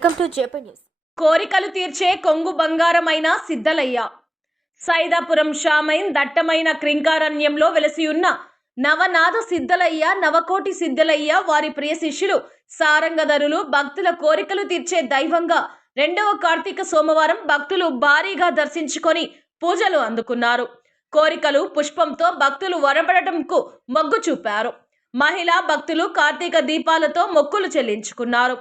Welcome to JP news కోరికలు తీర్చే కొంగు బంగారమైన సిద్ధలయ్య. సైదాపురం షామైన్ దట్టమైన క్రింకారణ్యంలో వెలసి ఉన్న నవనాథ సిద్ధలయ్య నవకోటి సిద్ధలయ్య వారి ప్రియ శిష్యులు సారంగధరులు భక్తుల కోరికలు తీర్చే దైవంగా రెండవ కార్తీక సోమవారం భక్తులు భారీగా దర్శించుకొని పూజలు అందుకున్నారు. కోరికలు పుష్పంతో భక్తులు వరపడటంకు మొగ్గు చూపారు. మహిళా భక్తులు కార్తీక దీపాలతో మొక్కులు చెల్లించుకున్నారు.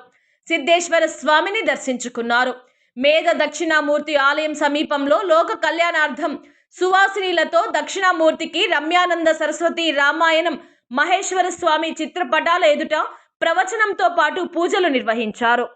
సిద్ధేశ్వర స్వామిని దర్శించుకున్నారు. మేధ దక్షిణామూర్తి ఆలయం సమీపంలో లోక కళ్యాణార్థం సువాసినీలతో దక్షిణామూర్తికి రమ్యానంద సరస్వతి రామాయణం మహేశ్వర స్వామి చిత్రపటాల ఎదుట ప్రవచనంతో పాటు పూజలు నిర్వహించారు.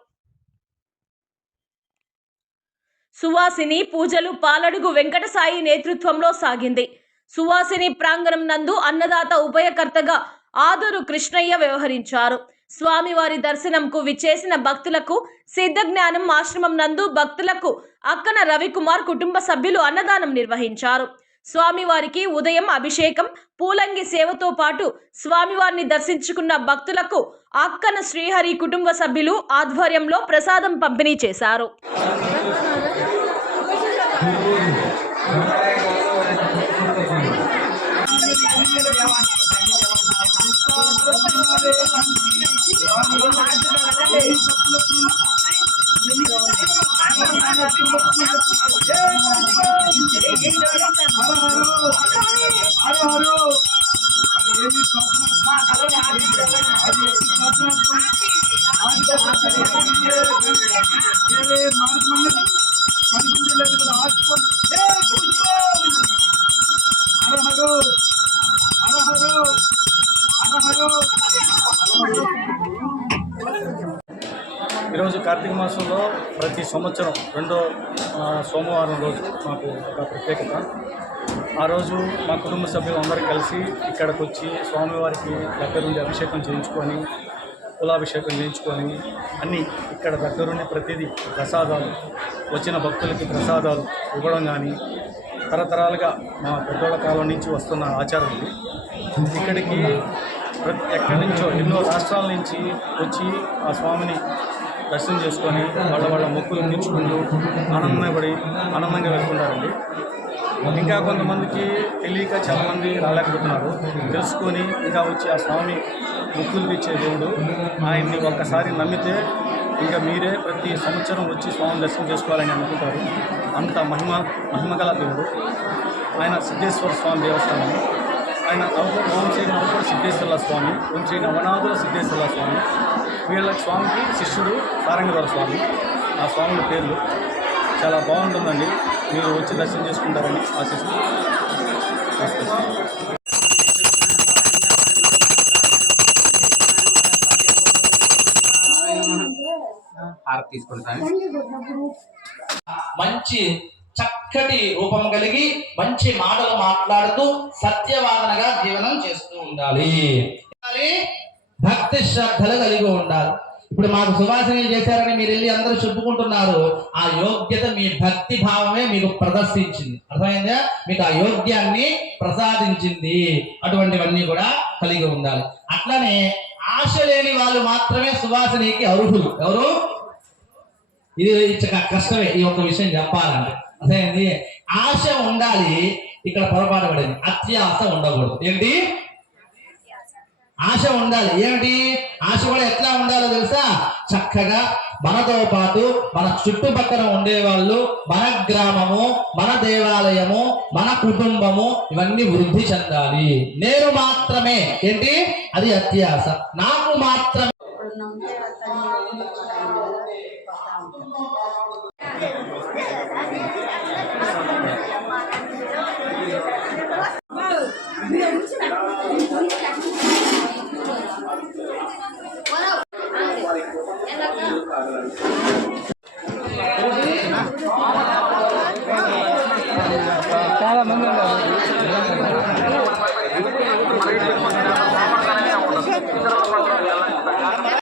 సువాసిని పూజలు పాలడుగు వెంకటసాయి నేతృత్వంలో సాగింది. సువాసిని ప్రాంగణం నందు అన్నదాత ఉభయకర్తగా ఆదరు కృష్ణయ్య వ్యవహరించారు. స్వామివారి దర్శనంకు విచ్చేసిన భక్తులకు సిద్ధజ్ఞానం ఆశ్రమం నందు భక్తులకు అక్కన రవికుమార్ కుటుంబ సభ్యులు అన్నదానం నిర్వహించారు. స్వామివారికి ఉదయం అభిషేకం పూలంగి సేవతో పాటు స్వామివారిని దర్శించుకున్న భక్తులకు అక్కన శ్రీహరి కుటుంబ సభ్యులు ఆధ్వర్యంలో ప్రసాదం పంపిణీ చేశారు. आज मार्च मंदिर आज ఈరోజు కార్తీక మాసంలో ప్రతి సంవత్సరం రెండో సోమవారం రోజు మాకు ఒక ప్రత్యేకత. ఆ రోజు మా కుటుంబ సభ్యులందరూ కలిసి ఇక్కడికి వచ్చి స్వామివారికి దగ్గరుండి అభిషేకం చేయించుకొని కులాభిషేకం చేయించుకొని అన్నీ ఇక్కడ దగ్గరుండి ప్రతిదీ ప్రసాదాలు వచ్చిన భక్తులకి ప్రసాదాలు ఇవ్వడం కానీ తరతరాలుగా మా పెద్దోళ్ళ కాలం నుంచి వస్తున్న ఆచారం ఇది. ఇక్కడికి ప్రతి ఎక్కడి నుంచో ఎన్నో రాష్ట్రాల నుంచి వచ్చి ఆ స్వామిని దర్శనం చేసుకొని వాళ్ళ వాళ్ళ మొక్కులు తీర్చుకుంటూ ఆనందపడి ఆనందంగా వెళ్తుంటారండి. ఇంకా కొంతమందికి తెలియక చాలామంది రాలేకపోతున్నారు. తెలుసుకొని ఇంకా వచ్చి ఆ స్వామి మొక్కులు తీర్చే దేవుడు ఆయన్ని ఒక్కసారి నమ్మితే ఇంకా మీరే ప్రతి సంవత్సరం వచ్చి స్వామిని దర్శనం చేసుకోవాలని అనుకుంటారు. అంత మహిమ మహిమగల దేవుడు. ఆయన సిద్ధేశ్వర స్వామి దేవస్థానం. ఆయన నవ ఓం శ్రీ నవకోటి సిద్ధేశ్వర స్వామి ఓం శ్రీ నవనాథుల సిద్ధేశ్వర స్వామి. వీళ్ళ స్వామికి శిష్యుడు సారంగధర స్వామి. ఆ స్వాముల పేర్లు చాలా బాగుంటుందండి. మీరు వచ్చి దర్శనం చేసుకుంటారని ఆశిస్తూ హారతి తీసుకుంటాను. మంచి చక్కటి రూపం కలిగి మంచి మాటలు మాట్లాడుతూ సత్యవాదనగా జీవనం చేస్తూ ఉండాలి. భక్తి శ్రద్ధలు కలిగి ఉండాలి. ఇప్పుడు మాకు సువాసనలు చేశారని మీరు వెళ్ళి అందరూ చెప్పుకుంటున్నారు. ఆ యోగ్యత మీ భక్తి భావమే మీకు ప్రదర్శించింది. అర్థమైందా? మీకు ఆ యోగ్యాన్ని ప్రసాదించింది. అటువంటివన్నీ కూడా కలిగి ఉండాలి. అట్లనే ఆశ లేని వాళ్ళు మాత్రమే సువాసనకి అర్హులు. ఎవరు? ఇది కష్టమే ఈ ఒక్క విషయం చెప్పాలంటే. అదేంటి ఆశ ఉండాలి ఇక్కడ పొరపాటు పడింది. అత్యాశ ఉండకూడదు. ఏంటి? ఆశ ఉండాలి. ఏమిటి? ఆశ కూడా ఎట్లా ఉండాలో తెలుసా? చక్కగా మనతో పాటు మన చుట్టుపక్కల ఉండేవాళ్ళు మన గ్రామము మన దేవాలయము మన కుటుంబము ఇవన్నీ వృద్ధి చెందాలి. నేను మాత్రమే. ఏంటి? అది అత్యాస నాకు మాత్రమే. 好了没没有没